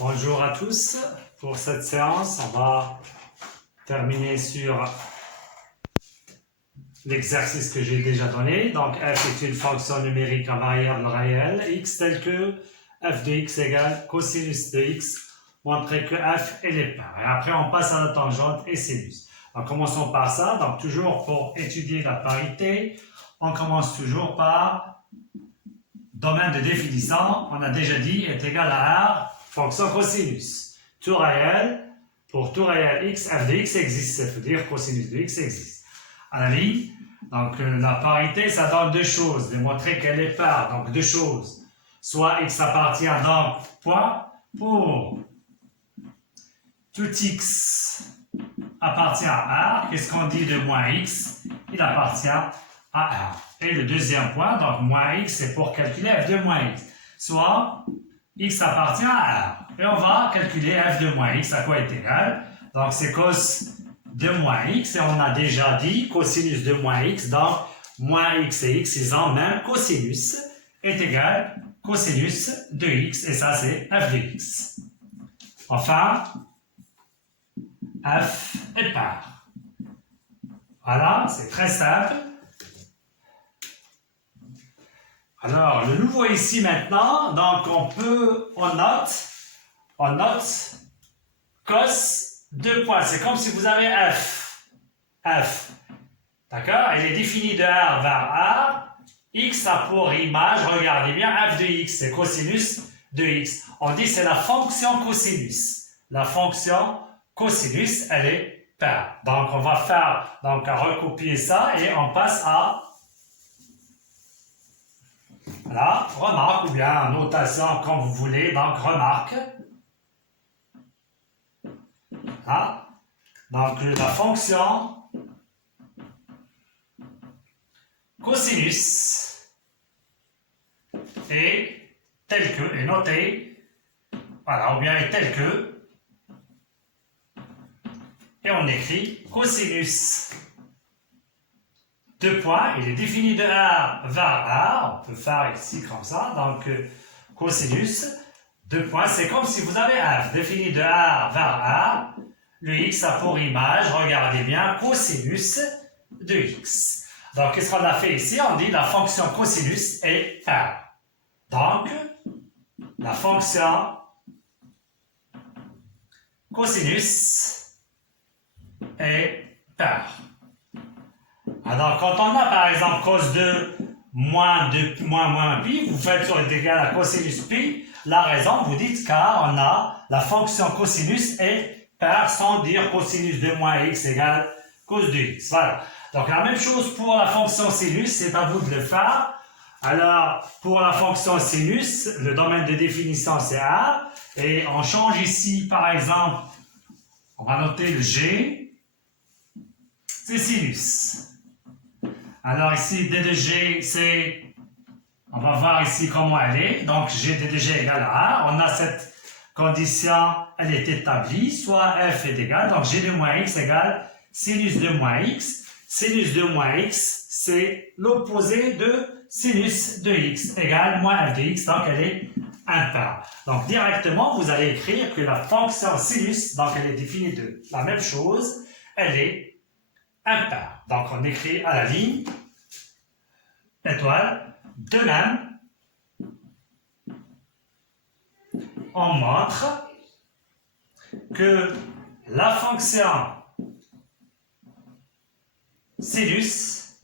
Bonjour à tous. Pour cette séance, on va terminer sur l'exercice que j'ai déjà donné. Donc, f est une fonction numérique en variable réelle, x telle que f de x égale cosinus de x, montrer que f elle est paire. Et après, on passe à la tangente et sinus. Donc, commençons par ça. Donc, toujours pour étudier la parité, on commence toujours par domaine de définition. On a déjà dit est égal à r, fonction cosinus. Tout réel, pour tout réel x, f de x existe, ça veut dire cosinus de x existe. À la ligne, donc la parité, ça donne deux choses, démontrer qu'elle est paire, donc deux choses. Soit x appartient donc, point, pour tout x appartient à R, qu'est-ce qu'on dit de moins x? Il appartient à R. Et le deuxième point, donc moins x, c'est pour calculer f de moins x. Soit x appartient à R. Et on va calculer f de moins x, à quoi est égal. Donc c'est cos de moins x, et on a déjà dit cosinus de moins x, donc moins x et x, ils ont même cosinus, est égal cosinus de x, et ça c'est f de x. Enfin, f est paire. Voilà, c'est très simple. Alors, le nouveau ici maintenant, donc on note cos 2 points. C'est comme si vous avez f. D'accord? Elle est définie de R vers R. X a pour image, regardez bien, f de x, c'est cosinus de x. On dit c'est la fonction cosinus. La fonction cosinus, elle est paire. Donc, on va faire, donc, à recopier ça et on passe à voilà, remarque ou bien notation comme vous voulez, donc remarque. Voilà. Donc la fonction cosinus est telle que, est notée, voilà, ou bien est telle que, et on écrit cosinus. 2 points, il est défini de R vers R, on peut faire ici comme ça, donc cosinus, 2 points, c'est comme si vous avez f défini de R vers R, le x a pour image, regardez bien, cosinus de x. Donc, qu'est-ce qu'on a fait ici? On dit la fonction cosinus est paire. Donc, la fonction cosinus est paire. Alors, quand on a par exemple cos de moins pi, vous faites sur est égal à cosinus pi. La raison, vous dites car on a la fonction cosinus est paire sans dire cosinus de moins x égale cos de x. Voilà. Donc, la même chose pour la fonction sinus, c'est à vous de le faire. Alors, pour la fonction sinus, le domaine de définition c'est R. Et on change ici, par exemple, on va noter le G, c'est sinus. Alors ici, d de g, c'est, on va voir ici comment elle est. Donc, g d de g égale à R. On a cette condition, elle est établie, soit f est égal. Donc, g de moins x égale sinus de moins x. Sinus de moins x, c'est l'opposé de sinus de x, égale moins f de x. Donc, elle est impaire. Donc, directement, vous allez écrire que la fonction sinus, donc elle est définie de la même chose, elle est impaire. Donc, on écrit à la ligne, étoile. De même, on montre que la fonction sinus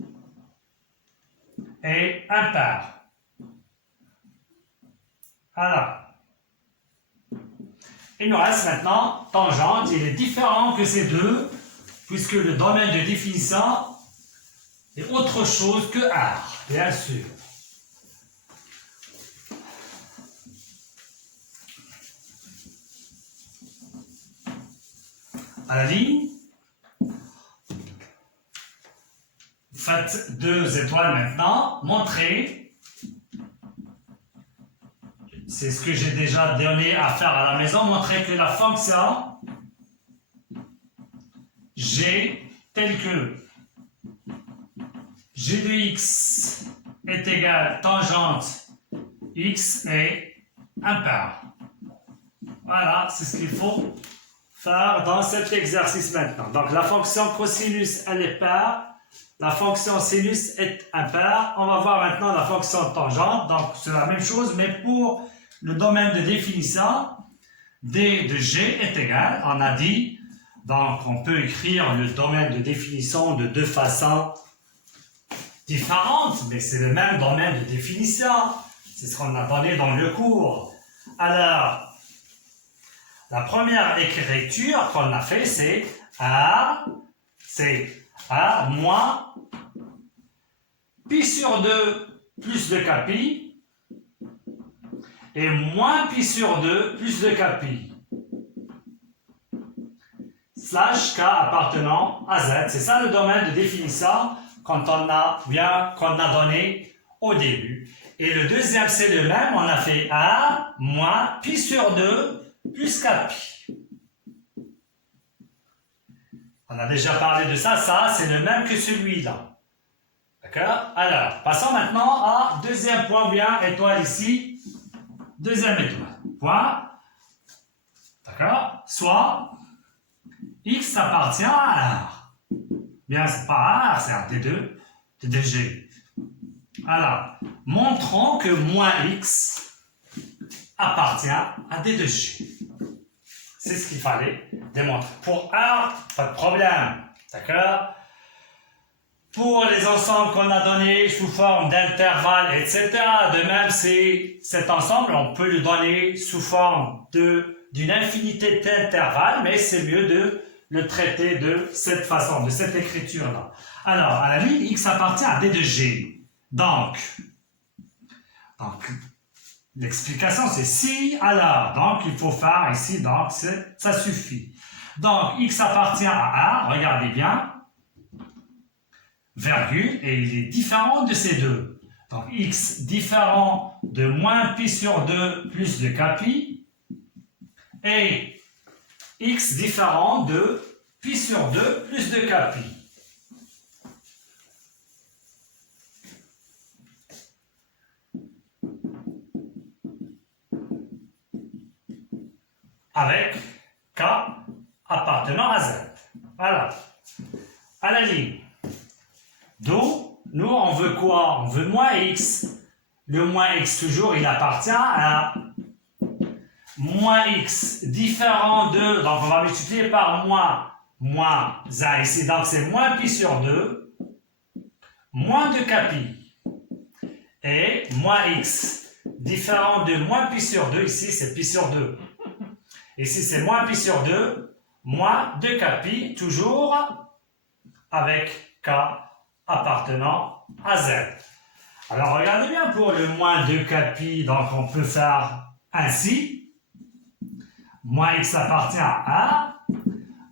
est impaire. Voilà. Il nous reste maintenant tangente. Il est différent que ces deux, puisque le domaine de définition est autre chose que R, bien sûr. À la ligne, faites 2 étoiles maintenant, montrez, c'est ce que j'ai déjà donné à faire à la maison, montrez que la fonction g telle que g de x est égal tangente x est impaire. Voilà, c'est ce qu'il faut faire dans cet exercice maintenant. Donc, la fonction cosinus, elle est paire. La fonction sinus est impaire. On va voir maintenant la fonction tangente. Donc, c'est la même chose, mais pour le domaine de définition, d de g est égal, on a dit. Donc, on peut écrire le domaine de définition de deux façons différentes, mais c'est le même domaine de définition. C'est ce qu'on a donné dans le cours. Alors, la première écriture qu'on a fait, c'est A moins pi sur 2 plus de pi et moins pi sur 2 plus de pi slash k appartenant à z. C'est ça le domaine de définition qu'on a donné au début. Et le deuxième, c'est le même. On a fait A moins pi sur 2 plus pi. On a déjà parlé de ça. Ça, c'est le même que celui-là. D'accord? Alors, passons maintenant à deuxième point bien, étoile ici. Deuxième étoile. Point. D'accord? Soit x appartient à R. Bien, c'est pas R, c'est un T2, T2G. Alors, montrons que moins x appartient à D2G. C'est ce qu'il fallait démontrer. Pour R, pas de problème. D'accord? Pour les ensembles qu'on a donnés sous forme d'intervalles, etc., de même, cet ensemble, on peut le donner sous forme d'une infinité d'intervalles, mais c'est mieux de le traiter de cette façon, de cette écriture-là. Alors, à la ligne, x appartient à D de G. Donc l'explication, c'est si, alors. Donc, il faut faire ici, donc, ça suffit. Donc, x appartient à A, regardez bien, virgule, et il est différent de ces deux. Donc, x différent de moins pi sur 2 plus de pi, et x différent de pi sur 2 plus de pi. Avec k appartenant à z. Voilà. À la ligne. Donc, nous, on veut quoi? On veut moins x. Le moins x, toujours, il appartient à moins x différent de, donc on va multiplier par moins a ici, donc c'est moins pi sur 2, moins de pi. Et moins x différent de moins pi sur 2, ici c'est pi sur 2. Ici c'est moins pi sur 2, moins de pi, toujours avec k appartenant à z. Alors regardez bien pour le moins de pi, donc on peut faire ainsi. Moins x appartient à A,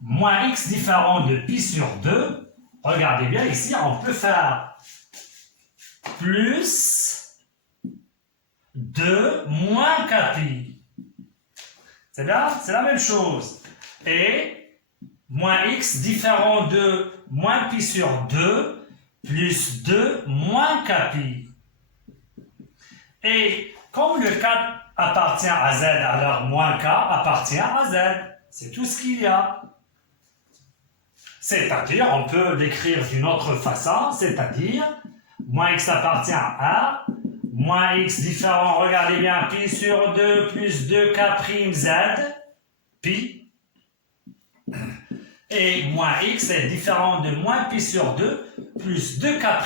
moins x différent de pi sur 2. Regardez bien ici, on peut faire plus 2 moins pi. C'est bien? C'est la même chose. Et moins x différent de moins pi sur 2 plus 2 moins pi. Et comme le 4 appartient à z, alors moins k appartient à z. C'est tout ce qu'il y a. C'est-à-dire, on peut l'écrire d'une autre façon, c'est-à-dire, moins x appartient à A, moins x différent, regardez bien, pi sur 2 plus 2k' z, pi, et moins x est différent de moins pi sur 2 plus 2k'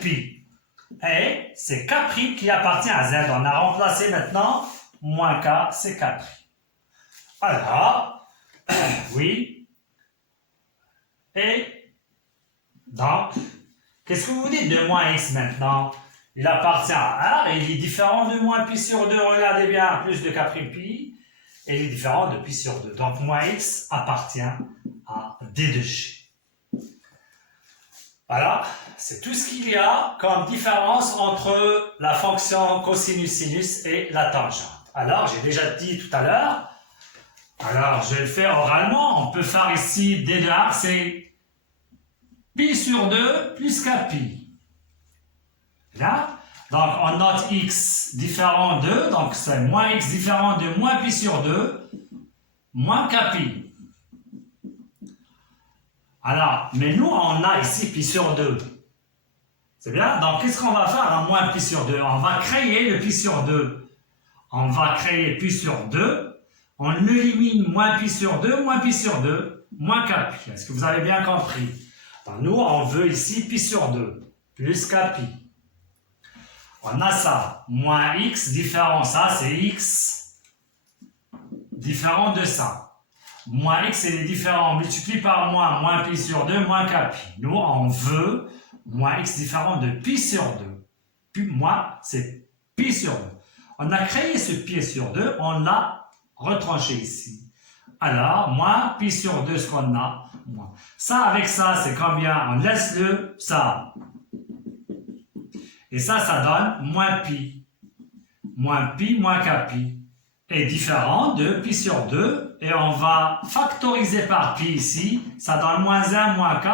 pi. Et c'est k' qui appartient à z. On a remplacé maintenant moins k, c'est k'. Alors, oui. Et donc, qu'est-ce que vous dites de moins x maintenant? Il appartient à R et il est différent de moins pi sur 2. Regardez bien, plus de k' pi. Et il est différent de pi sur 2. Donc, moins x appartient à D de G. Voilà, c'est tout ce qu'il y a comme différence entre la fonction cosinus-sinus et la tangente. Alors, j'ai déjà dit tout à l'heure, alors je vais le faire oralement, on peut faire ici d de R, c'est pi sur 2 plus k pi. Là, Donc, on note x différent de, donc c'est moins x différent de moins pi sur 2, moins kpi. Alors, mais nous, on a ici pi sur 2. C'est bien? Donc, qu'est-ce qu'on va faire à moins pi sur 2? On va créer le pi sur 2. On va créer pi sur 2. On élimine moins pi sur 2, moins pi sur 2, moins kpi. Est-ce que vous avez bien compris? Donc, nous, on veut ici pi sur 2, plus kpi. On a ça, moins x différent, ça c'est x différent de ça. Moins x c'est différent, on multiplie par moins pi sur 2, moins kpi. Nous, on veut moins x différent de pi sur 2. Puis, moins, c'est pi sur 2. On a créé ce pi sur 2, on l'a retranché ici. Alors, moins pi sur 2, ce qu'on a, moins. Ça, avec ça, c'est combien? On laisse le ça. Et ça donne moins pi. Moins pi, moins kpi. Est différent de pi sur 2. Et on va factoriser par pi ici. Ça donne moins 1, moins k.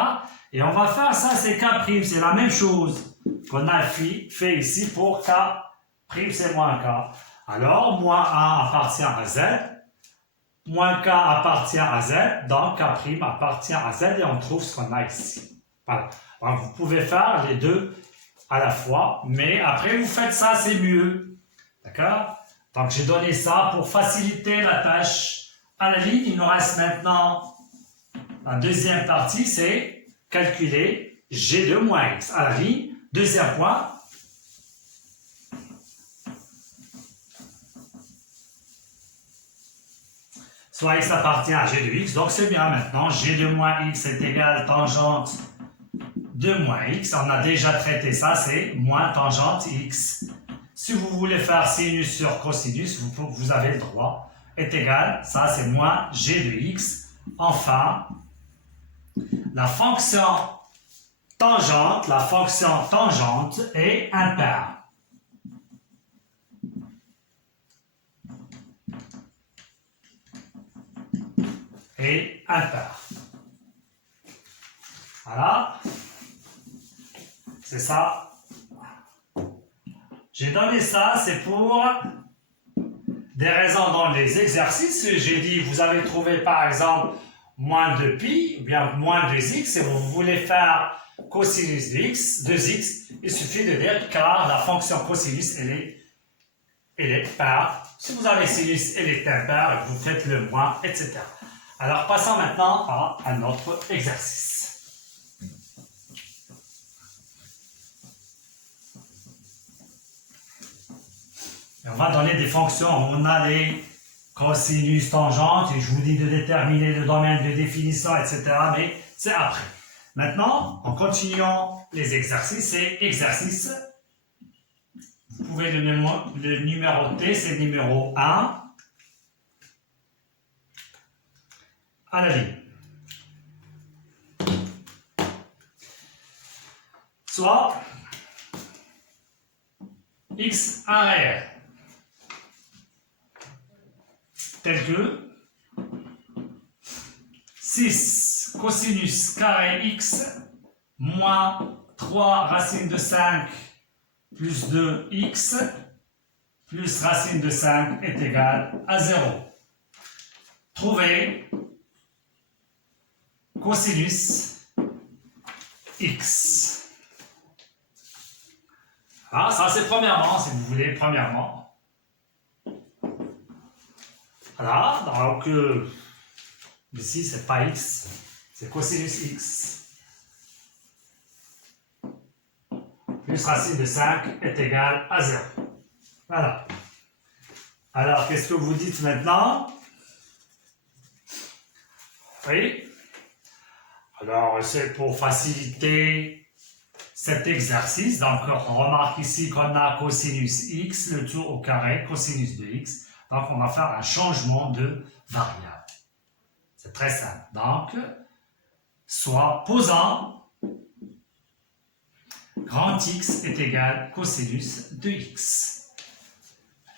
Et on va faire ça, c'est k'. C'est la même chose qu'on a fait ici pour k', c'est moins k. Alors, moins 1 appartient à z. Moins k appartient à z. Donc, k' appartient à z. Et on trouve ce qu'on a ici. Voilà. Donc, vous pouvez faire les deux à la fois, mais après vous faites ça, c'est mieux. D'accord? Donc j'ai donné ça pour faciliter la tâche. À la ligne, il nous reste maintenant la deuxième partie, c'est calculer G de moins X. À la ligne, deuxième point. Soit X appartient à G de X, donc c'est bien maintenant. G de moins X est égal à tangente de moins x, on a déjà traité ça, c'est moins tangente x. Si vous voulez faire sinus sur cosinus, vous avez le droit, est égal, ça c'est moins g de x. Enfin, la fonction tangente est impaire. Et impaire. Voilà. C'est ça. J'ai donné ça, c'est pour des raisons dans les exercices. J'ai dit, vous avez trouvé par exemple moins de pi, ou bien moins 2x, et vous voulez faire cosinus de x, 2x, il suffit de dire car la fonction cosinus, elle est paire. Si vous avez sinus, elle est impaire, vous faites le moins, etc. Alors, passons maintenant à un autre exercice. On va donner des fonctions. On a les cosinus tangentes et je vous dis de déterminer le domaine de définition, etc. Mais c'est après. Maintenant, en continuant les exercices, c'est exercice. Vous pouvez le numéroter, c'est le numéro 1 à la ligne. Soit x un réel. Tel que 6 cosinus carré x moins 3 racine de 5 plus 2x plus racine de 5 est égal à 0. Trouvez cosinus x. Ah, ça c'est premièrement, si vous voulez, premièrement. Voilà, donc ici c'est pas x, c'est cosinus x. Plus racine de 5 est égal à 0. Voilà. Alors, qu'est-ce que vous dites maintenant? Oui. Alors, c'est pour faciliter cet exercice. Donc, on remarque ici qu'on a cosinus x, le tout au carré, cosinus de x. Donc, on va faire un changement de variable. C'est très simple. Donc, soit posant grand X est égal cosinus de x.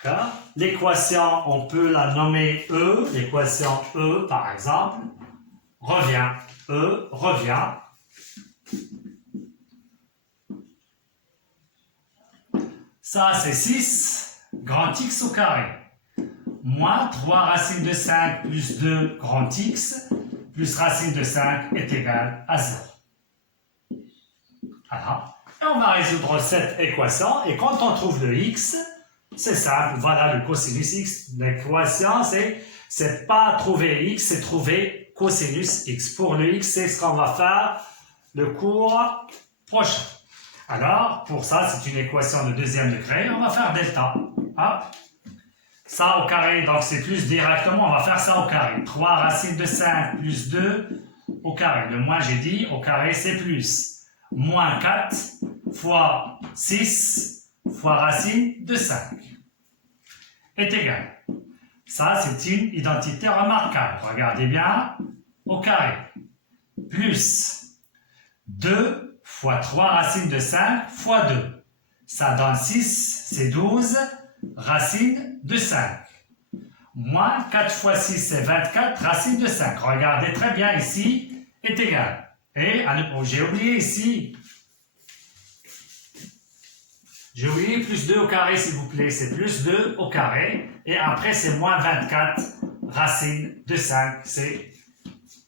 D'accord? L'équation, on peut la nommer E. L'équation E, par exemple, revient. E revient Ça, c'est 6 grand X au carré. Moins 3 racine de 5 plus 2 grand X plus racine de 5 est égal à 0. Voilà. Et on va résoudre cette équation. Et quand on trouve le X, c'est simple. Voilà le cosinus X. L'équation, c'est pas trouver X, c'est trouver cosinus X. Pour le X, c'est ce qu'on va faire le cours prochain. Alors, pour ça, c'est une équation de deuxième degré. On va faire delta. Hop. Ça au carré, donc c'est plus directement, on va faire ça au carré. 3 racine de 5 plus 2 au carré. Le moins, j'ai dit, au carré, c'est plus. Moins 4 fois 6 fois racine de 5 est égal. Ça, c'est une identité remarquable. Regardez bien, au carré. Plus 2 fois 3 racines de 5 fois 2. Ça donne 6, c'est 12 racines de 5. Moins 4 fois 6, c'est 24 racines de 5. Regardez très bien ici, est égal. Et j'ai oublié ici. J'ai oublié plus 2 au carré, s'il vous plaît. C'est plus 2 au carré. Et après, c'est moins 24 racines de 5. C'est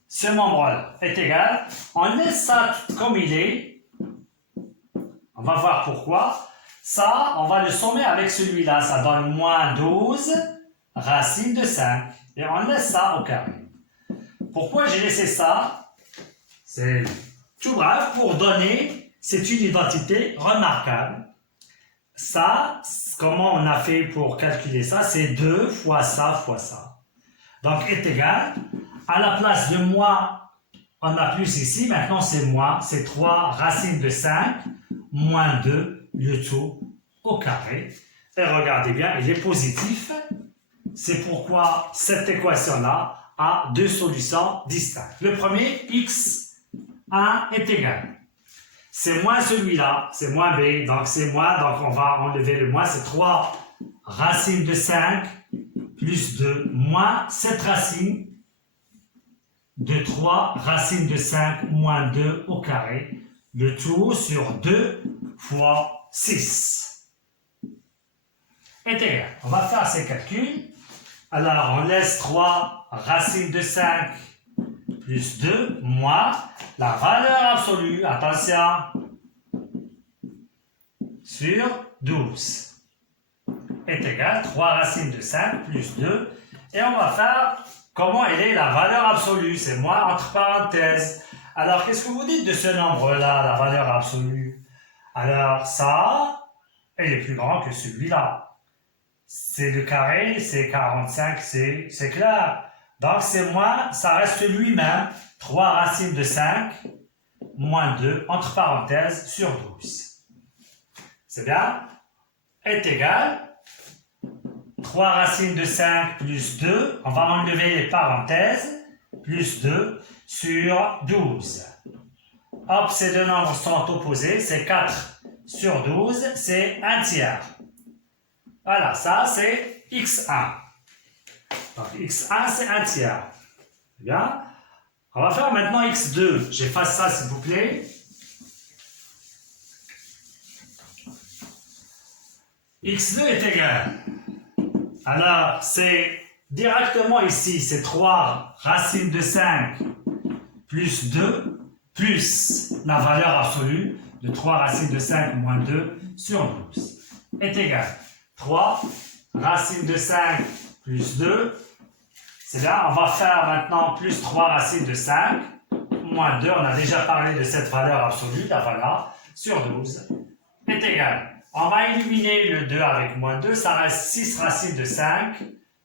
ce membre-là est égal. On laisse ça comme il est. On va voir pourquoi. Ça, on va le sommer avec celui-là. Ça donne moins 12 racines de 5. Et on laisse ça au carré. Pourquoi j'ai laissé ça? C'est tout bref, pour donner, c'est une identité remarquable. Ça, comment on a fait pour calculer ça? C'est 2 fois ça fois ça. Donc, est égal. À la place de moins, on a plus ici. Maintenant, c'est moins. C'est 3 racines de 5 moins 2, le tout au carré. Et regardez bien, il est positif. C'est pourquoi cette équation-là a deux solutions distinctes. Le premier, x1 est égal. C'est moins celui-là, c'est moins b, donc c'est moins, donc on va enlever le moins, c'est 3 racines de 5 plus 2 moins 7 racines de 3 racines de 5 moins 2 au carré, le tout sur 2 fois 6 est égal. On va faire ces calculs. Alors, on laisse 3 racines de 5 plus 2 moins la valeur absolue, attention, sur 12 est égal 3 racines de 5 plus 2. Et on va faire comment elle est la valeur absolue, c'est moins entre parenthèses. Alors, qu'est-ce que vous dites de ce nombre-là, la valeur absolue? Alors, ça, elle est plus grand que celui-là. C'est le carré, c'est 45, c'est clair. Donc, c'est moins, ça reste lui-même, 3 racines de 5, moins 2, entre parenthèses, sur 12. C'est bien? Est égal 3 racines de 5 plus 2, on va enlever les parenthèses, plus 2 sur 12. Hop, ces deux nombres sont opposés, c'est 4 sur 12, c'est 1 tiers. Voilà, ça c'est x1. Donc x1 c'est 1 tiers. Bien. On va faire maintenant x2. J'efface ça s'il vous plaît. x2 est égal. Alors, c'est directement ici, c'est 3 racines de 5 plus 2 plus la valeur absolue de 3 racines de 5 moins 2 sur 12 est égal. 3 racines de 5 plus 2. C'est là, on va faire maintenant plus 3 racines de 5 moins 2. On a déjà parlé de cette valeur absolue, la valeur sur 12 est égal. On va éliminer le 2 avec moins 2, ça reste 6 racines de 5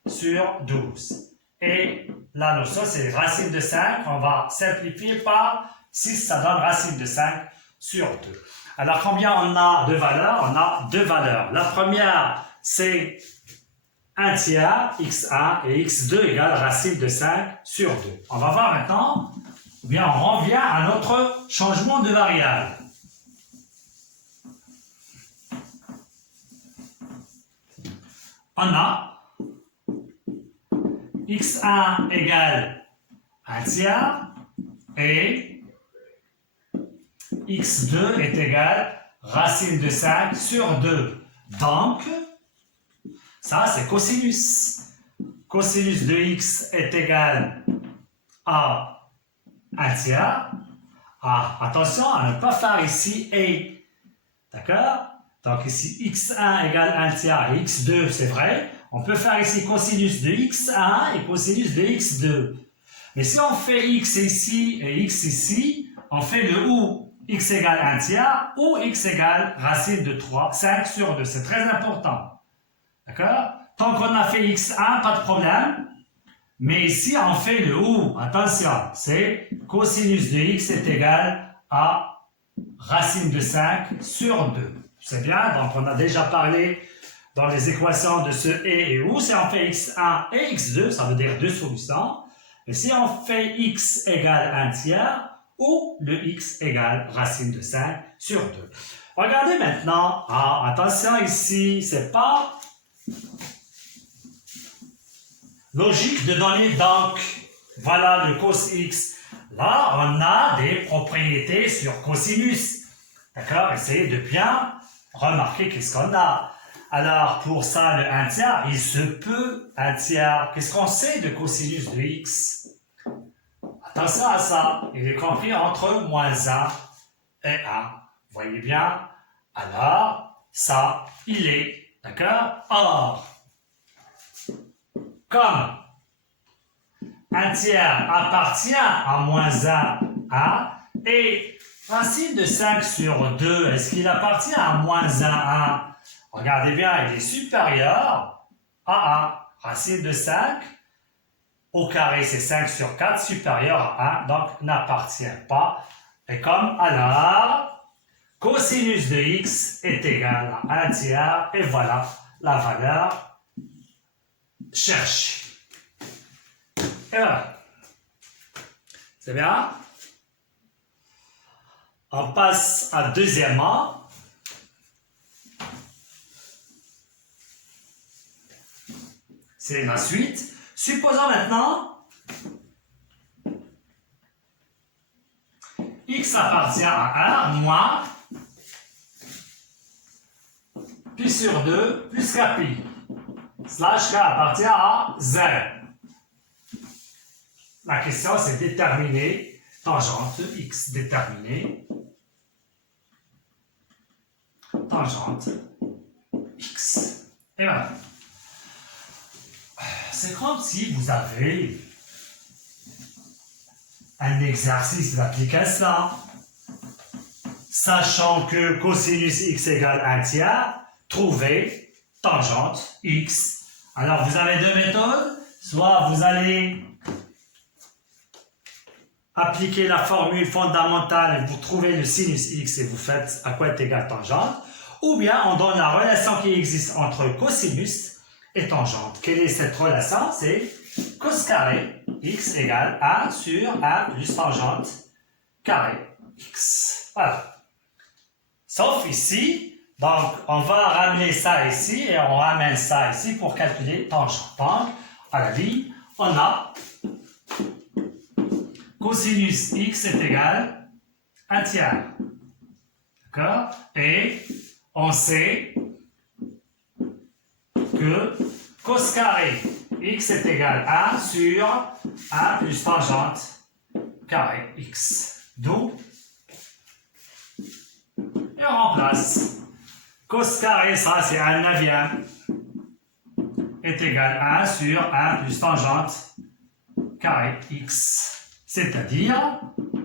sur 12. Et la notion, c'est racine de 5, on va simplifier par 6, ça donne racine de 5 sur 2. Alors, combien on a de valeurs? On a deux valeurs. La première, c'est 1 tiers, x1, et x2 égale racine de 5 sur 2. On va voir maintenant, ou bien on revient à notre changement de variable. On a x1 égale 1 tiers et x2 est égal racine de 5 sur 2. Donc, ça c'est cosinus. Cosinus de x est égal à 1 tiers. Ah, attention à ne pas faire ici et. D'accord? Donc ici, x1 égale 1 tiers et x2, c'est vrai. On peut faire ici cosinus de x1 et cosinus de x2. Mais si on fait x ici et x ici, on fait le ou x égale 1 tiers ou x égale racine de 3, 5 sur 2. C'est très important. D'accord? Tant qu'on a fait x1, pas de problème. Mais ici, on fait le ou. Attention, c'est cosinus de x est égal à racine de 5 sur 2. C'est bien, donc on a déjà parlé dans les équations de ce et ou. Si on fait x1 et x2, ça veut dire deux solutions. Et si on fait x égale 1 tiers, ou le x égale racine de 5 sur 2. Regardez maintenant, attention ici, c'est pas logique de donner donc, voilà le cos x. Là, on a des propriétés sur cosinus. D'accord? Essayez de bien remarquer qu'est-ce qu'on a. Alors, pour ça, le 1 tiers, il se peut 1 tiers. Qu'est-ce qu'on sait de cosinus de x? Attention à ça, il est compris entre moins 1 et 1. Vous voyez bien? Alors, ça, il est. D'accord? Or, comme 1 tiers appartient à moins 1 et racine de 5 sur 2, est-ce qu'il appartient à moins 1? Regardez bien, il est supérieur à 1. Racine de 5 au carré, c'est 5 sur 4, supérieur à 1, donc n'appartient pas. Et comme alors, cosinus de x est égal à 1 tiers, et voilà la valeur cherchée. Et voilà. C'est bien? On passe à deuxièmement. C'est la suite. Supposons maintenant x appartient à 1 moins pi sur 2 plus kpi. Slash k appartient à 0. La question c'est déterminer tangente x déterminer tangente x. Et voilà. C'est comme si vous avez un exercice d'application. Sachant que cosinus x égale 1 tiers, trouvez tangente x. Alors vous avez deux méthodes. Soit vous allez appliquer la formule fondamentale et vous trouvez le sinus x et vous faites à quoi est égale tangente. Ou bien on donne la relation qui existe entre cosinus et tangente. Quelle est cette relation? C'est cos carré x égale 1 sur 1 plus tangente carré x. Voilà. Sauf ici, donc on va ramener ça ici et on ramène ça ici pour calculer tangente. Donc, à la vie, on a cosinus x est égal à 1 tiers. D'accord? Et on sait que cos carré x est égal à 1 sur 1 plus tangente carré x. D'où, et on remplace. Cos carré, ça c'est 1/9, est égal à 1 sur 1 plus tangente carré x. C'est-à-dire,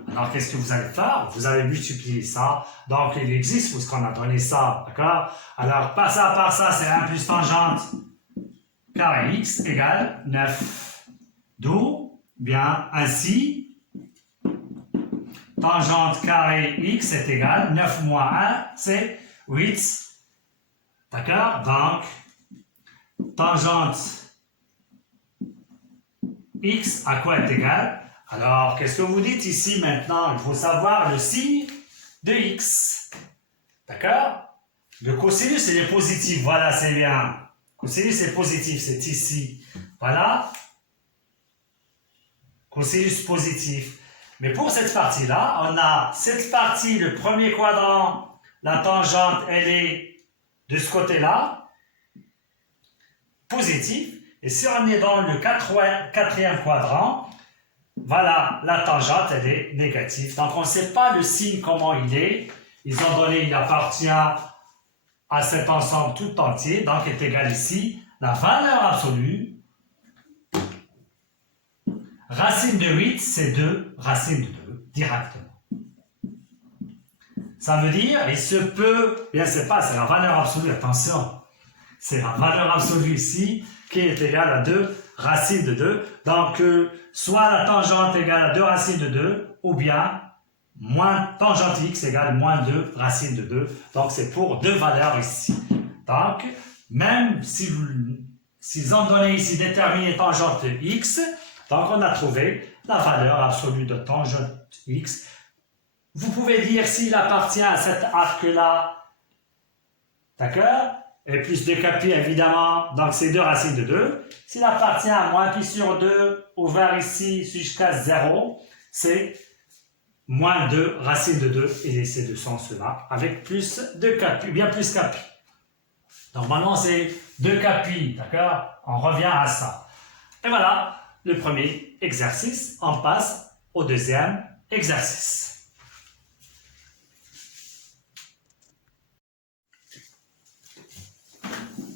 alors qu'est-ce que vous allez faire? Vous allez multiplier ça. Donc il existe, puisqu'on a donné ça, d'accord? Alors par ça, c'est 1 plus tangente carré x égale 9. D'où, bien ainsi, tangente carré x est égal 9 moins 1, c'est 8. D'accord? Donc, tangente x à quoi est égal? Alors, qu'est-ce que vous dites ici maintenant? Il faut savoir le signe de x. D'accord? Le cosinus, il est positif. Voilà, c'est bien. Cosinus est positif, c'est ici. Voilà. Cosinus positif. Mais pour cette partie-là, on a cette partie, le premier quadrant, la tangente, elle est de ce côté-là, positif. Et si on est dans le quatrième quadrant, voilà, la tangente, elle est négative. Donc, on ne sait pas le signe, comment il est. Ils ont donné, il appartient à cet ensemble tout entier. Donc, est égal ici, la valeur absolue. Racine de 8, c'est 2 racine de 2, directement. Ça veut dire, il se peut, bien c'est pas, c'est la valeur absolue, attention. C'est la valeur absolue ici, qui est égale à 2 racine de 2. Donc, soit la tangente égale à 2 racines de 2, ou bien moins tangente x égale moins 2 racine de 2. Donc, c'est pour deux valeurs ici. Donc, même s'ils ont donné ici déterminé tangente x, donc on a trouvé la valeur absolue de tangente x. Vous pouvez dire s'il appartient à cet arc-là, d'accord? Et plus 2 pi évidemment, donc c'est 2 racines de 2. S'il appartient à moins pi sur 2, ouvert ici jusqu'à 0, c'est moins 2 racines de 2, et c'est de sens-là, avec plus 2 pi, bien plus pi. Normalement c'est 2 pi, d'accord? On revient à ça. Et voilà, le premier exercice, on passe au deuxième exercice.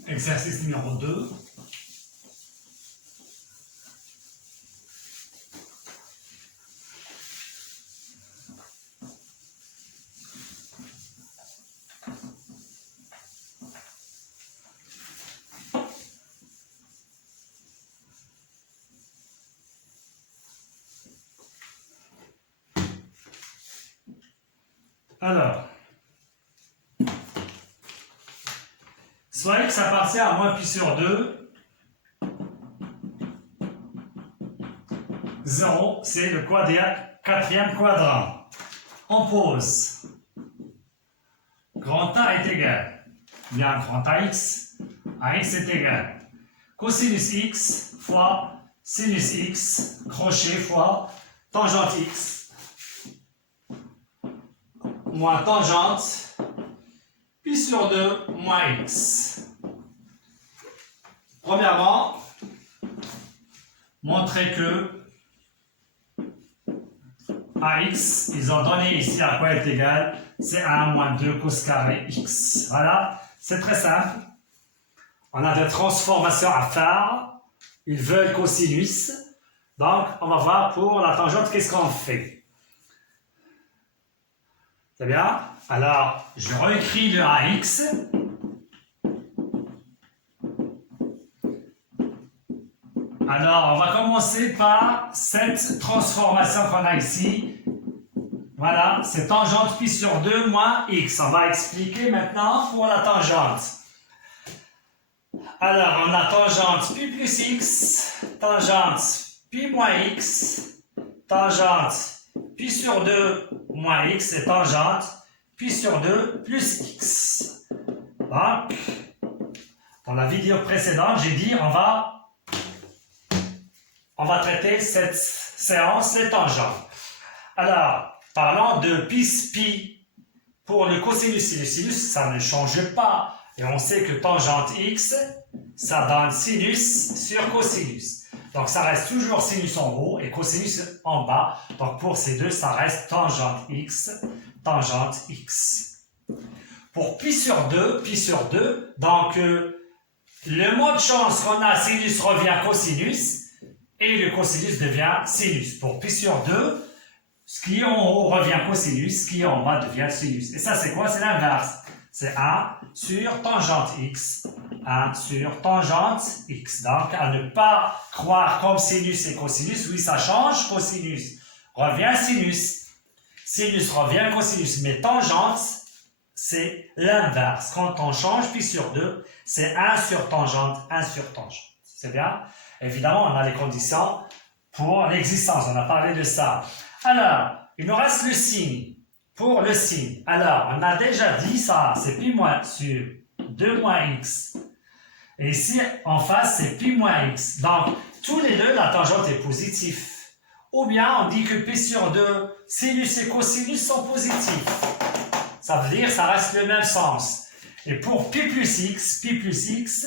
Exercice numéro 2. Alors, soit x appartient à moins pi sur 2, 0, c'est le quatrième quadrant. On pose. Grand A est égal. Bien, grand AX, AX est égal. Cosinus x fois sinus x, crochet fois tangente x. Moins tangente, pi sur 2, moins x. Premièrement, montrer que AX, ils ont donné ici à quoi est égal, c'est 1 moins 2 cos carré x. Voilà, c'est très simple. On a des transformations à faire. Ils veulent cosinus. Donc, on va voir pour la tangente, qu'est-ce qu'on fait. C'est bien? Alors, je réécris le AX. Alors, on va commencer par cette transformation qu'on a ici. Voilà, c'est tangente pi sur 2 moins x. On va expliquer maintenant pour la tangente. Alors, on a tangente pi plus x, tangente pi moins x, tangente pi sur 2 moins x et tangente pi sur 2 plus x. Donc, dans la vidéo précédente, j'ai dit on va traiter cette séance, les tangentes. Alors, parlant de pi pour le cosinus et le sinus, ça ne change pas. Et on sait que tangente x, ça donne sinus sur cosinus. Donc, ça reste toujours sinus en haut et cosinus en bas. Donc, pour ces deux, ça reste tangente x, tangente x. Pour pi sur 2, donc, le mot de chance qu'on a, sinus revient cosinus et le cosinus devient sinus. Pour pi sur 2, ce qui est en haut revient cosinus, ce qui est en bas devient sinus. Et ça, c'est quoi? C'est l'inverse. C'est 1 sur tangente x, 1 sur tangente x. Donc, à ne pas croire comme sinus et cosinus. Oui, ça change. Cosinus revient sinus. Sinus revient cosinus. Mais tangente, c'est l'inverse. Quand on change pi sur 2, c'est 1 sur tangente, 1 sur tangente. C'est bien? Évidemment, on a les conditions pour l'existence. On a parlé de ça. Alors, il nous reste le signe. Pour le signe, alors, on a déjà dit ça, c'est pi moins sur 2 moins x. Et ici, en face, c'est pi moins x. Donc, tous les deux, la tangente est positive. Ou bien, on dit que pi sur 2, sinus et cosinus sont positifs. Ça veut dire que ça reste le même sens. Et pour pi plus x,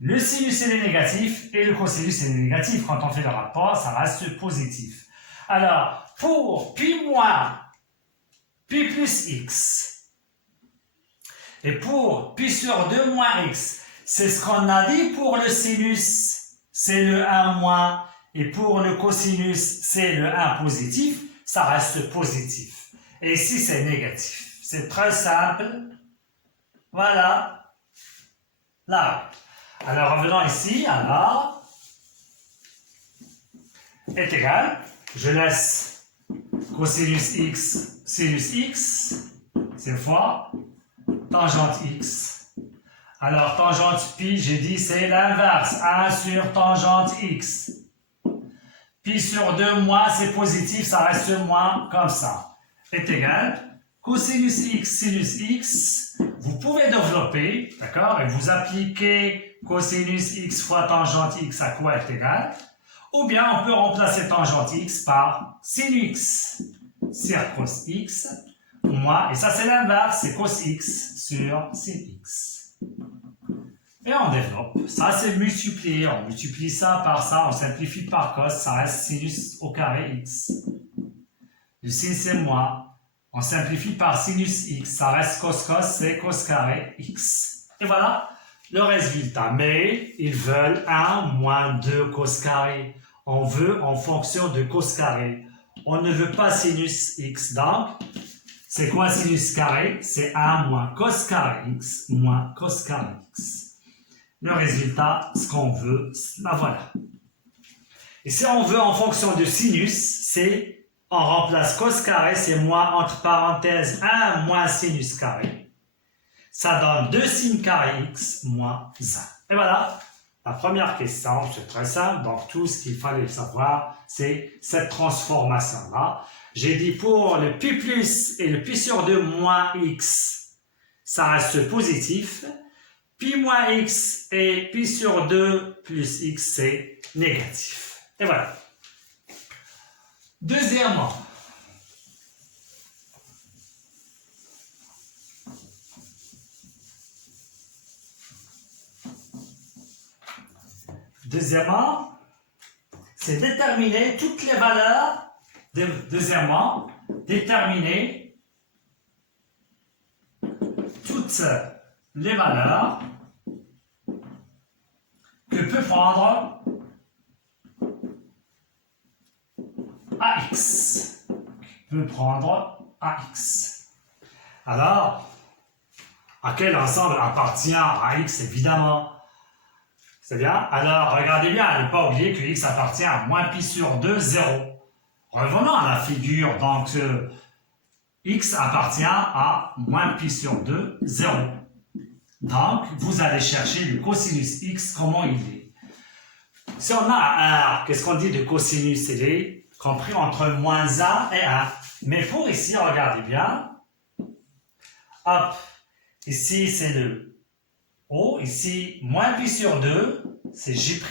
le sinus il est négatif et le cosinus est négatif. Quand on fait le rapport, ça reste positif. Alors, pour pi moins pi plus x et pour pi sur 2 moins x, c'est ce qu'on a dit pour le sinus, c'est le 1 moins, et pour le cosinus, c'est le 1 positif, ça reste positif. Et ici, c'est négatif. C'est très simple. Voilà. Là. Alors, revenons ici. Alors, est égal. Je laisse cosinus x, sinus x, c'est fois tangente x. Alors, tangente pi, j'ai dit, c'est l'inverse. 1 sur tangente x. Pi sur 2 moins, c'est positif, ça reste moins comme ça. Est égal. Cosinus x, sinus x, vous pouvez développer, d'accord, et vous appliquez cosinus x fois tangente x à quoi est égal. Ou bien, on peut remplacer tangente x par sin x sur cos x, moins, et ça c'est l'inverse, c'est cos x sur sin x. Et on développe. Ça, c'est multiplier. On multiplie ça par ça, on simplifie par cos, ça reste sinus au carré x. Le sin, c'est moins. On simplifie par sinus x, ça reste cos cos, c'est cos carré x. Et voilà le résultat. Mais ils veulent 1 moins 2 cos carré. On veut en fonction de cos carré. On ne veut pas sinus x. Donc, c'est quoi sinus carré? C'est 1 moins cos carré x moins cos carré x. Le résultat, ce qu'on veut, ben voilà. Et si on veut en fonction de sinus, c'est, on remplace cos carré, c'est moins entre parenthèses 1 moins sinus carré. Ça donne 2 sin carré x moins 1. Et voilà, la première question, c'est très simple. Donc tout ce qu'il fallait savoir, c'est cette transformation-là. J'ai dit pour le pi plus et le pi sur 2 moins x, ça reste positif. Pi moins x et pi sur 2 plus x, c'est négatif. Et voilà. Deuxièmement, c'est déterminer toutes les valeurs. Deuxièmement, déterminer toutes les valeurs que peut prendre AX. Alors, à quel ensemble appartient AX, évidemment? C'est bien? Alors, regardez bien, ne pas oublier que X appartient à moins pi sur 2, 0. Revenons à la figure. Donc, X appartient à moins pi sur 2, 0. Donc, vous allez chercher le cosinus x, comment il est. Si on a un R, qu'est-ce qu'on dit de cosinus? Il est compris entre moins 1 et 1. Mais pour ici, regardez bien. Hop, ici c'est le O, ici moins pi sur 2, c'est J'.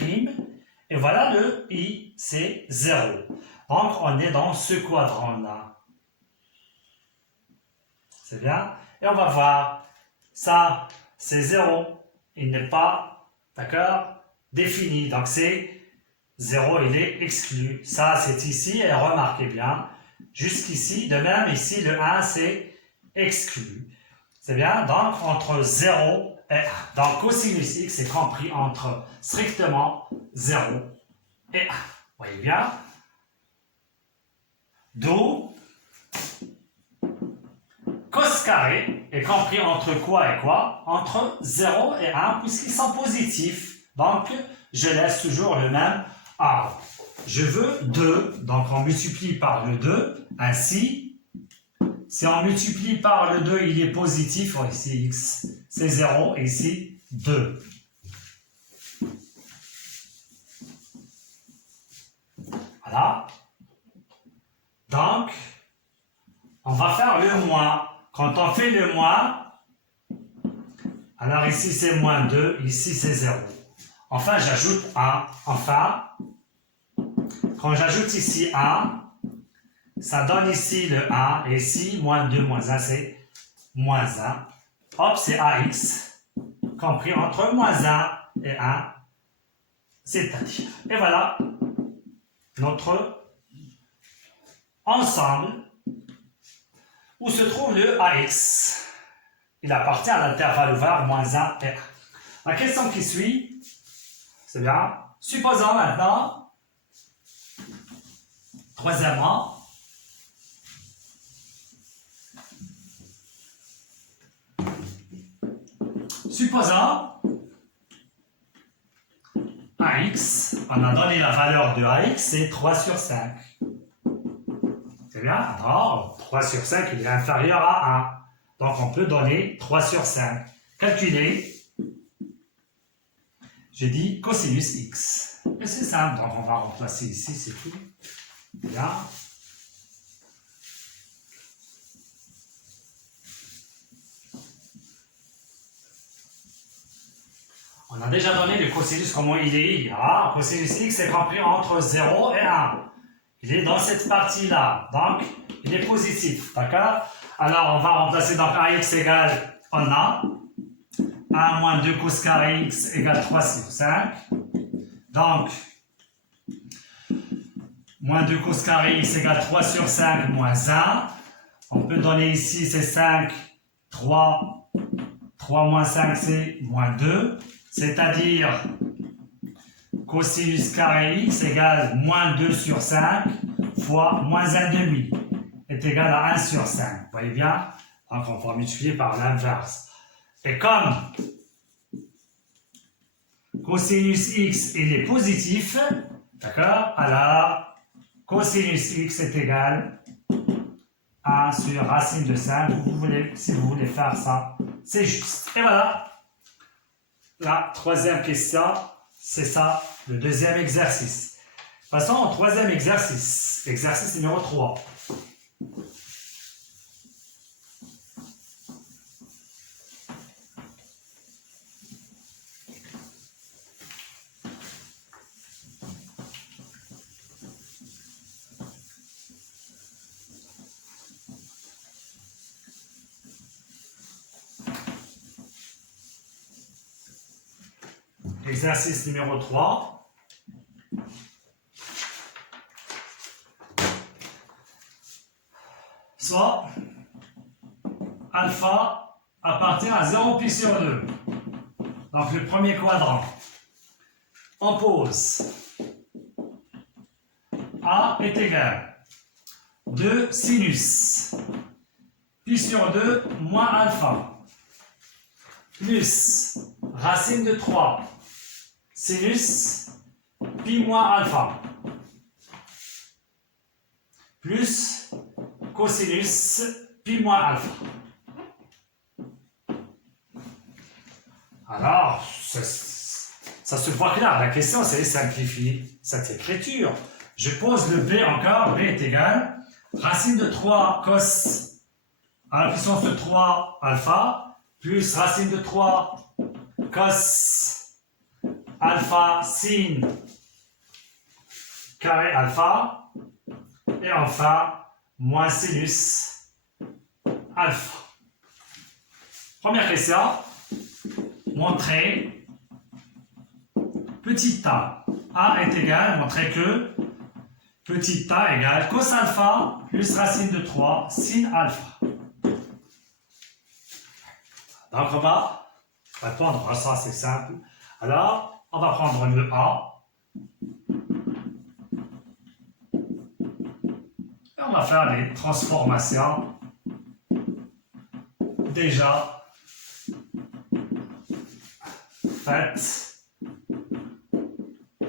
Et voilà le I, c'est 0. Donc, on est dans ce quadrant-là. C'est bien? Et on va voir ça. C'est 0, il n'est pas, d'accord, défini. Donc c'est 0, il est exclu. Ça, c'est ici, et remarquez bien, jusqu'ici, de même, ici, le 1, c'est exclu. C'est bien? Donc, entre 0 et 1. Donc, cosinus x est compris entre strictement 0 et 1. Vous voyez bien? D'où cos carré est compris entre quoi et quoi? Entre 0 et 1, puisqu'ils sont positifs. Donc, je laisse toujours le même arbre. Je veux 2, donc on multiplie par le 2. Ainsi, si on multiplie par le 2, il est positif. Oh, ici, x, c'est 0. Et ici, 2. Voilà. Donc, on va faire le moins. Quand on fait le moins, alors ici c'est moins 2, ici c'est 0. Enfin, j'ajoute 1. Enfin, quand j'ajoute ici 1, ça donne ici le 1, et ici, moins 2, moins 1, c'est moins 1. hop, c'est AX, compris entre moins 1 et 1, c'est-à-dire. Et voilà notre ensemble où se trouve le AX. Il appartient à l'intervalle ouvert moins 1 et 1. La question qui suit, c'est bien. Supposons maintenant, troisièmement, supposons AX, on a donné la valeur de AX, c'est 3 sur 5. C'est bien? Non, 3 sur 5, il est inférieur à 1. Donc, on peut donner 3 sur 5. Calculer, j'ai dit cosinus x. Et c'est simple, donc on va remplacer ici, c'est tout. Bien. On a déjà donné le cosinus, comment il est. Ah, cosinus x est compris entre 0 et 1. Il est dans cette partie-là. Donc, il est positif. D'accord? Alors, on va remplacer donc AX égale, on a 1 moins 2 cos carré x égale 3 sur 5. Donc, moins 2 cos carré x égale 3 sur 5 moins 1. On peut donner ici, c'est 5, 3. 3 moins 5, c'est moins 2. C'est-à-dire, cosinus carré x égale moins 2 sur 5 fois moins 1 demi est égal à 1 sur 5. Vous voyez bien? Donc, on va multiplier par l'inverse. Et comme cosinus x il est positif, d'accord? Alors, cosinus x est égal à 1 sur racine de 5. Si vous voulez faire ça, c'est juste. Et voilà. La troisième question, c'est ça, le deuxième exercice. Passons au troisième exercice. Exercice numéro 3. Exercice numéro 3. Soit alpha appartient à 0 pi sur 2. Donc le premier quadrant. On pose A est égal 2 sinus pi sur 2 moins alpha plus racine de 3 sinus pi moins alpha plus cosinus pi moins alpha. Alors, ça se voit clair. La question, c'est simplifier cette écriture. Je pose le b encore. B est égal racine de 3 cos à la puissance de 3 alpha plus racine de 3 cos alpha sin carré alpha et enfin moins sinus alpha. Première question, montrer petit a est égal, montrer que petit a égale cos alpha plus racine de 3 sin alpha. Donc on va répondre à ça, c'est simple. Alors, on va prendre le A. Et on va faire les transformations déjà faites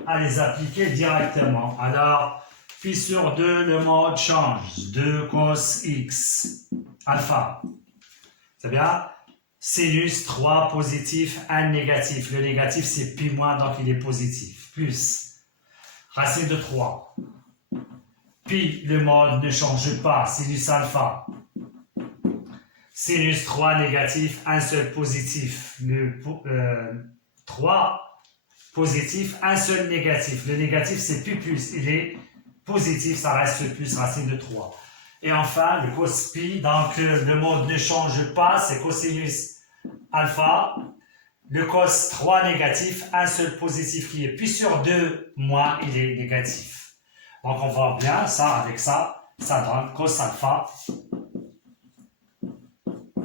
à les appliquer directement. Alors, pi sur 2, le mode change. 2 cos x alpha. C'est bien? Sinus 3 positif, 1 négatif. Le négatif, c'est pi moins, donc il est positif. Plus racine de 3. Pi, le mode ne change pas. Sinus alpha. Sinus 3 négatif, un seul positif. Le 3 positif, un seul négatif. Le négatif, c'est pi plus. Il est positif, ça reste plus, racine de 3. Et enfin, le cos pi, donc le mode ne change pas, c'est cosinus alpha, le cos 3 négatif, un seul positif qui est, puis sur 2 moins, il est négatif. Donc on voit bien ça avec ça, ça donne cos alpha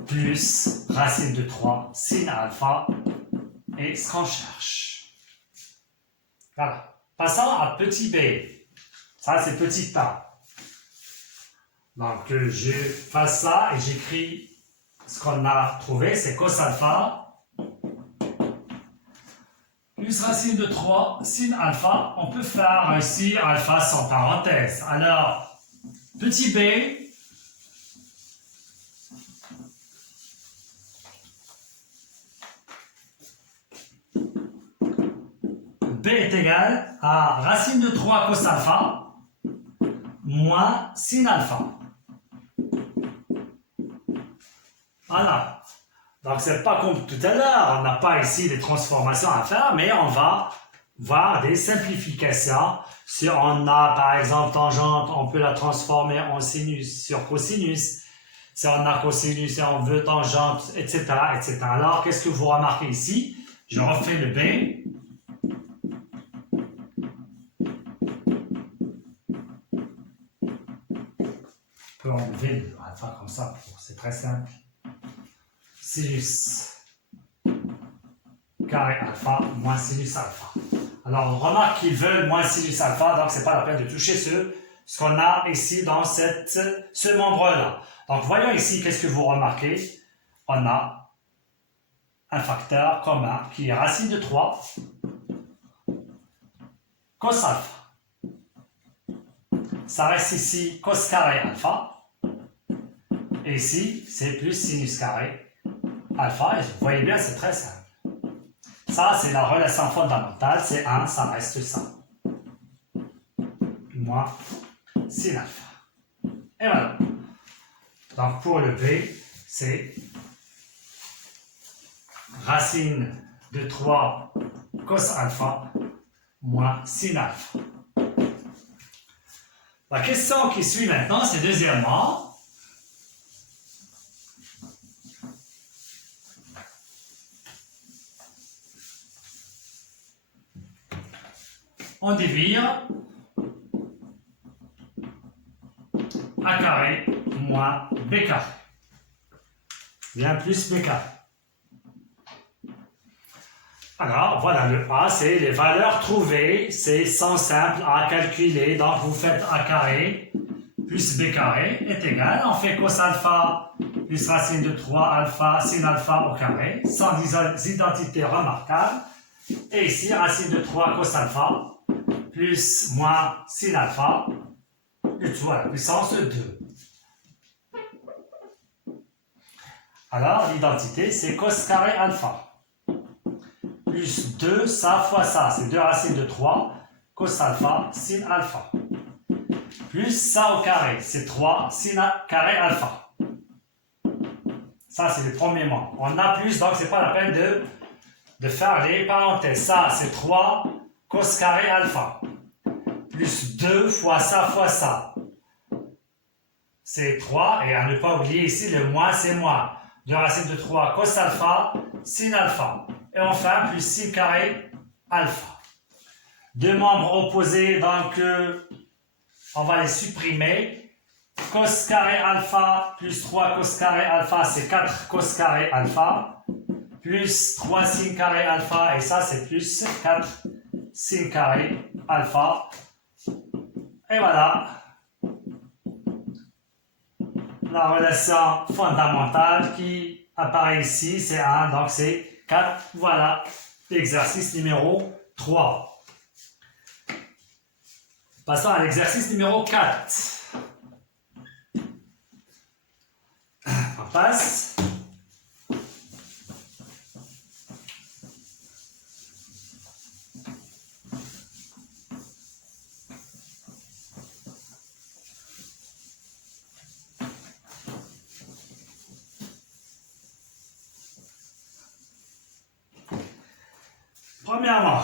plus racine de 3 sin alpha et ce qu'on cherche. Voilà. Passons à petit b. Ça c'est petit a. Donc je fais ça et j'écris ce qu'on a trouvé, c'est cos alpha plus racine de 3 sin alpha. On peut faire ici alpha sans parenthèse. Alors, petit b, b est égal à racine de 3 cos alpha moins sin alpha. Voilà. Donc, ce n'est pas comme tout à l'heure, on n'a pas ici des transformations à faire, mais on va voir des simplifications. Si on a, par exemple, tangente, on peut la transformer en sinus sur cosinus. Si on a cosinus et on veut tangente, etc., etc. Alors, qu'est-ce que vous remarquez ici? Je refais le B. On peut enlever le alpha comme ça, c'est très simple. Sinus carré alpha moins sinus alpha. Alors, on remarque qu'ils veulent moins sinus alpha, donc ce n'est pas la peine de toucher ce qu'on a ici dans ce membre-là. Donc, voyons ici, qu'est-ce que vous remarquez? On a un facteur commun qui est racine de 3 cos alpha. Ça reste ici cos carré alpha. Et ici, c'est plus sinus carré alpha, et vous voyez bien, c'est très simple. Ça, c'est la relation fondamentale, c'est 1, ça reste ça. Moins sin alpha. Et voilà. Donc, pour le B, c'est racine de 3 cos alpha moins sin alpha. La question qui suit maintenant, c'est deuxièmement, on divise a carré moins b carré. Bien plus b carré. Alors, voilà, le A, c'est les valeurs trouvées. C'est sans simple à calculer. Donc, vous faites a carré plus b carré est égal. On fait cos alpha plus racine de 3 alpha sin alpha au carré. Sans identité remarquable. Et ici, racine de 3 cos alpha plus moins sin alpha, le tout à la puissance de 2. Alors, l'identité, c'est cos carré alpha. Plus 2, ça fois ça, c'est 2 racines de 3, cos alpha, sin alpha. Plus ça au carré, c'est 3 sin carré alpha. Ça, c'est le premier membre. On a plus, donc c'est pas la peine de faire les parenthèses. Ça, c'est 3 cos carré alpha. Plus 2 fois ça. C'est 3, et à ne pas oublier ici, le moins, c'est moins. 2 racines de 3 cos alpha, sin alpha. Et enfin, plus sin carré alpha. Deux membres opposés, donc on va les supprimer. Cos carré alpha plus 3 cos carré alpha, c'est 4 cos carré alpha. Plus 3 sin carré alpha, et ça c'est plus 4 sin carré alpha. Et voilà la relation fondamentale qui apparaît ici, c'est 1, donc c'est 4. Voilà l'exercice numéro 3. Passons à l'exercice numéro 4. On passe. Premièrement,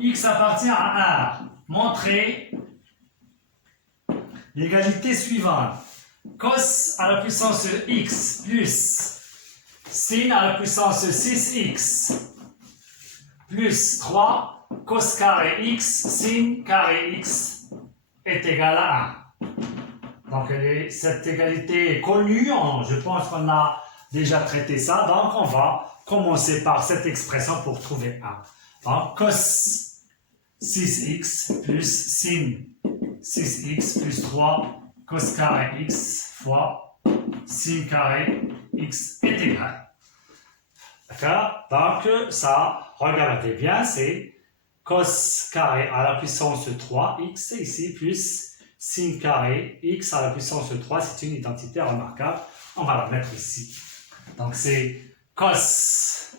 x appartient à 1. Montrer l'égalité suivante. Cos à la puissance x plus sin à la puissance 6x plus 3 cos carré x sin carré x est égal à 1. Donc cette égalité est connue, je pense qu'on a déjà traité ça, donc on va commencer par cette expression pour trouver 1. Donc cos 6x plus sin 6x plus 3 cos carré x fois sin carré x est égal. D'accord? Donc ça, regardez bien, c'est cos carré à la puissance 3x ici plus sin carré x à la puissance 3, c'est une identité remarquable. On va la mettre ici. Donc c'est cos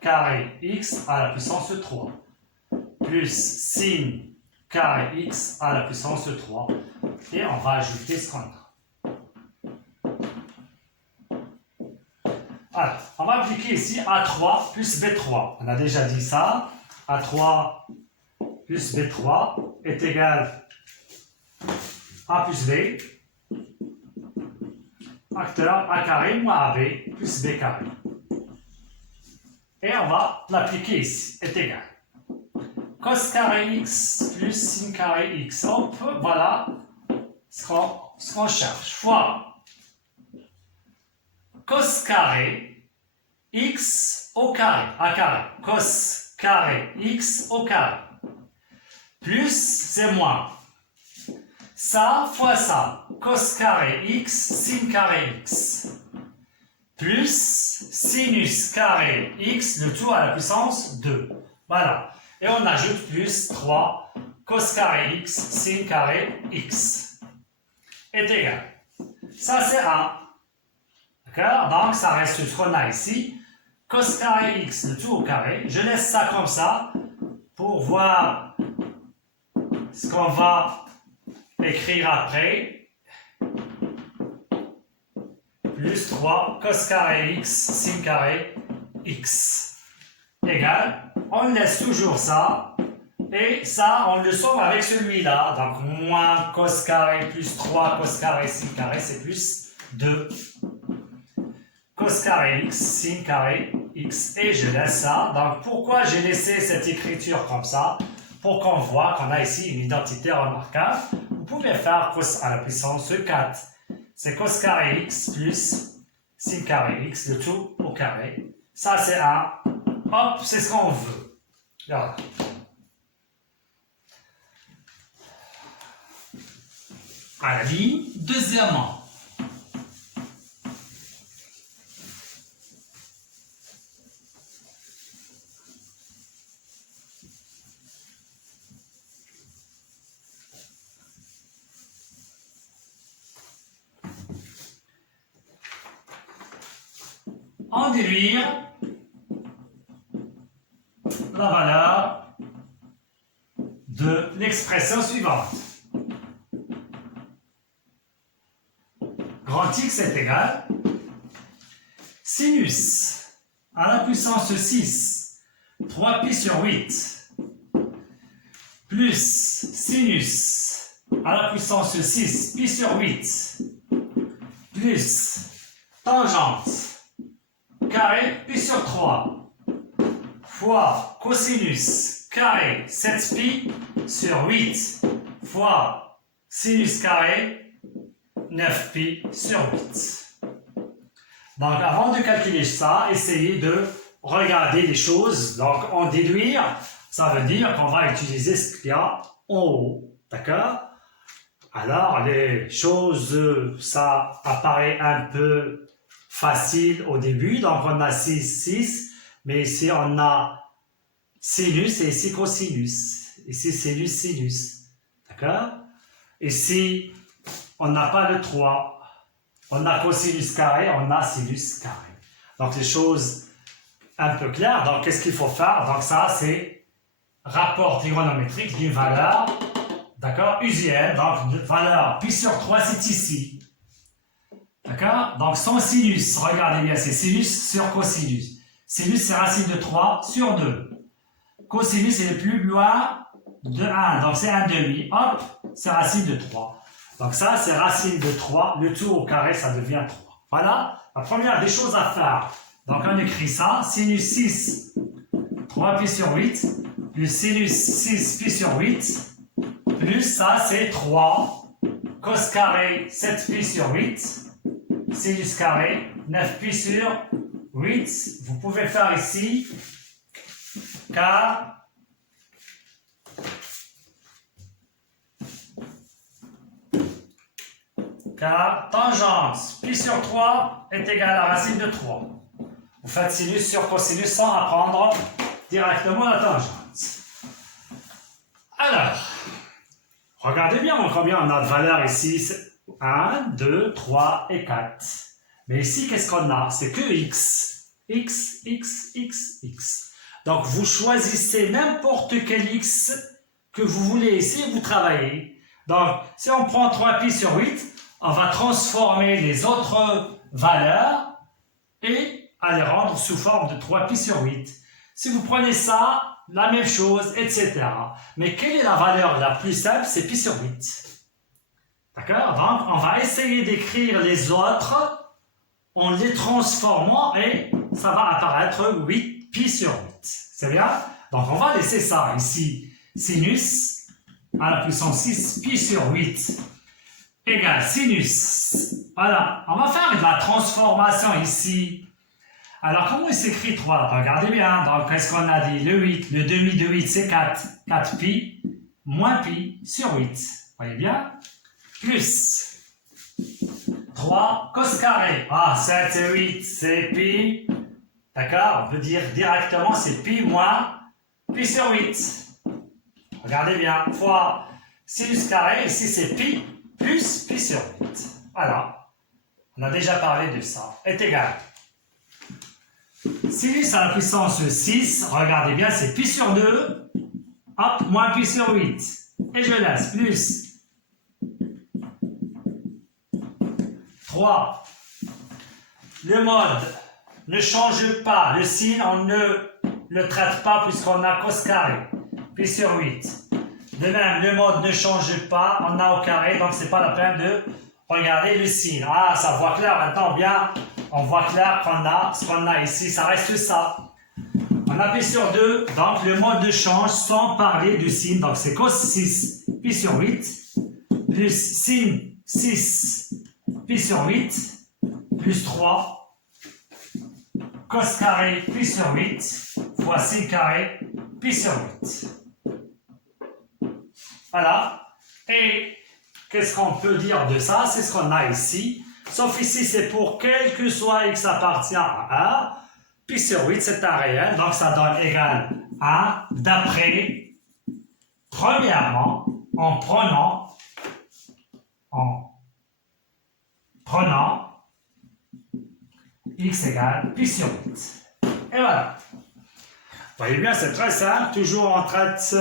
carré x à la puissance 3 plus sin carré x à la puissance 3. Et on va ajouter ce qu'on a. Alors, on va appliquer ici A3 plus B3. On a déjà dit ça. A3 plus B3 est égal A plus B. Facteur A carré moins AB plus B carré. Et on va l'appliquer ici. Est égal. Cos carré x plus sin carré x. Hop, voilà ce qu'on cherche. Fois cos carré x au carré. A carré. Cos carré x au carré. Plus, c'est moins. Ça fois ça. Cos carré x sin carré x. Plus sinus carré x, le tout à la puissance 2. Voilà. Et on ajoute plus 3 cos carré x sin carré x est égal. Ça c'est 1. D'accord? Donc ça reste ce qu'on a ici. Cos carré x, le tout au carré. Je laisse ça comme ça pour voir ce qu'on va écrire après. Plus 3 cos carré x sin carré x égale. On laisse toujours ça. Et ça, on le somme avec celui-là. Donc, moins cos carré plus 3 cos carré sin carré, c'est plus 2 cos carré x sin carré x. Et je laisse ça. Donc, pourquoi j'ai laissé cette écriture comme ça? Pour qu'on voit qu'on a ici une identité remarquable. Vous pouvez faire cos à la puissance 4. C'est cos carré x plus sin carré x, le tout au carré. Ça, c'est 1. Hop, c'est ce qu'on veut. Voilà. À la ligne, deuxièmement. En déduire la valeur de l'expression suivante. Grand X est égal sinus à la puissance 6, 3pi sur 8, plus sinus à la puissance 6, pi sur 8, plus tangente carré pi sur 3, fois cosinus carré 7pi sur 8, fois sinus carré 9pi sur 8. Donc, avant de calculer ça, essayez de regarder les choses. Donc, en déduire, ça veut dire qu'on va utiliser ce qu'il y a en haut. D'accord? Alors, les choses, ça apparaît un peu facile au début. Donc, on a 6, 6. Mais ici, on a sinus et ici cosinus. Ici, sinus, sinus. D'accord? Ici, on n'a pas le 3. On a cosinus carré, on a sinus carré. Donc, les choses un peu claires. Donc, qu'est-ce qu'il faut faire? Donc, ça, c'est rapport trigonométrique d'une valeur, d'accord, usuelle. Donc, une valeur pi sur 3, c'est ici. D'accord? Donc, son sinus, regardez bien, c'est sinus sur cosinus. Sinus, c'est racine de 3 sur 2. Cosinus est le plus loin de 1. Donc, c'est 1,5. Hop, c'est racine de 3. Donc ça, c'est racine de 3. Le tout au carré, ça devient 3. Voilà la première des choses à faire. Donc, on écrit ça, sinus 6, 3 pi sur 8, plus sinus 6 pi sur 8, plus ça, c'est 3, cos carré 7 pi sur 8, sinus carré 9 pi sur 8. Vous pouvez faire ici, car tangente pi sur 3 est égale à la racine de 3. Vous faites sinus sur cosinus sans apprendre directement la tangente. Alors, regardez bien combien on a de valeurs ici. 1, 2, 3 et 4. Mais ici, qu'est-ce qu'on a? C'est que x. X, x, x, x. Donc, vous choisissez n'importe quel x que vous voulez ici et vous travaillez. Donc, si on prend 3 pi sur 8, on va transformer les autres valeurs et à les rendre sous forme de 3 pi sur 8. Si vous prenez ça, la même chose, etc. Mais quelle est la valeur la plus simple? C'est pi sur 8. D'accord? Donc, on va essayer d'écrire les autres en les transformant et ça va apparaître 8 pi sur 8. C'est bien? Donc, on va laisser ça ici. Sinus à la puissance 6 pi sur 8 égale sinus. Voilà, on va faire de la transformation ici. Alors, comment il s'écrit 3? Regardez bien. Donc, qu'est-ce qu'on a dit? Le 8, le demi de 8, c'est 4. 4 pi moins pi sur 8. Voyez bien? Plus 3 cos carré. Ah, 7 et 8, c'est pi. D'accord? On peut dire directement, c'est pi moins pi sur 8. Regardez bien. Fois sinus carré, ici c'est pi plus pi sur 8. Voilà. On a déjà parlé de ça. Est égal. Sinus à la puissance 6, regardez bien, c'est pi sur 2. Hop, moins pi sur 8. Et je laisse plus 3. Le mode ne change pas. Le signe, on ne le traite pas puisqu'on a cos carré. Pi sur 8. De même, le mode ne change pas. On a au carré, donc c'est pas la peine de regarder le signe. Ah, ça voit clair maintenant. Bien, on voit clair qu'on a ce qu'on a ici. Ça reste ça. On a pi sur 2, donc le mode change sans parler du signe. Donc c'est cos 6 pi sur 8 plus sin 6 pi sur 8 plus 3 cos carré pi sur 8 fois sin carré pi sur 8. Voilà. Et qu'est-ce qu'on peut dire de ça? C'est ce qu'on a ici. Sauf ici, c'est pour quel que soit x appartient à 1. Pi sur 8, c'est un réel. Donc, ça donne égal à 1 d'après, premièrement, en prenant x égale pi sur 8. Et voilà. Vous voyez bien, c'est très simple. Toujours on traite,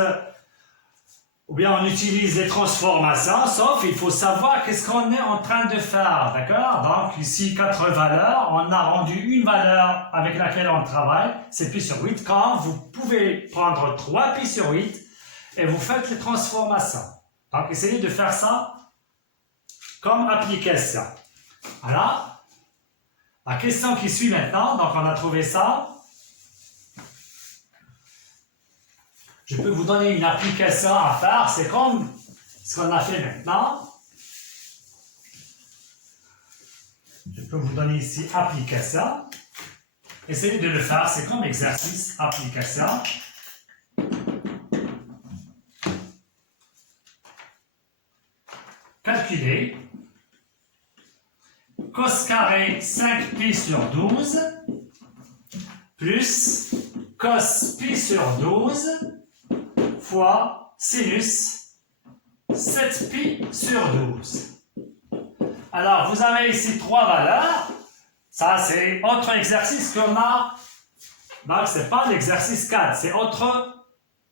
ou bien on utilise les transformations, sauf il faut savoir qu'est-ce qu'on est en train de faire. D'accord? Donc, ici, 4 valeurs. On a rendu une valeur avec laquelle on travaille. C'est pi sur 8. Quand vous pouvez prendre 3 pi sur 8 et vous faites les transformations. Donc, essayez de faire ça comme application. Voilà. La question qui suit maintenant, donc on a trouvé ça. Je peux vous donner une application à faire, c'est comme ce qu'on a fait maintenant. Je peux vous donner ici application. Essayez de le faire, c'est comme exercice, application. Calculer. Cos carré 5 pi sur 12 plus cos pi sur 12 fois sinus 7 pi sur 12. Alors, vous avez ici 3 valeurs. Ça, c'est autre exercice qu'on a. Donc, ce n'est pas l'exercice 4, c'est autre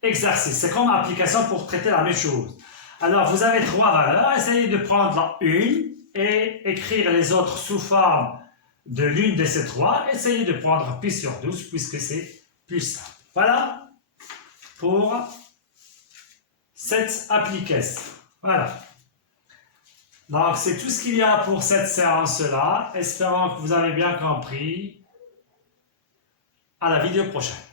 exercice. C'est comme application pour traiter la même chose. Alors, vous avez 3 valeurs. Essayez de prendre une et écrire les autres sous forme de l'une de ces 3. Essayez de prendre pi sur 12 puisque c'est plus simple. Voilà pour cette application. Voilà. Donc, c'est tout ce qu'il y a pour cette séance-là. Espérons que vous avez bien compris. À la vidéo prochaine.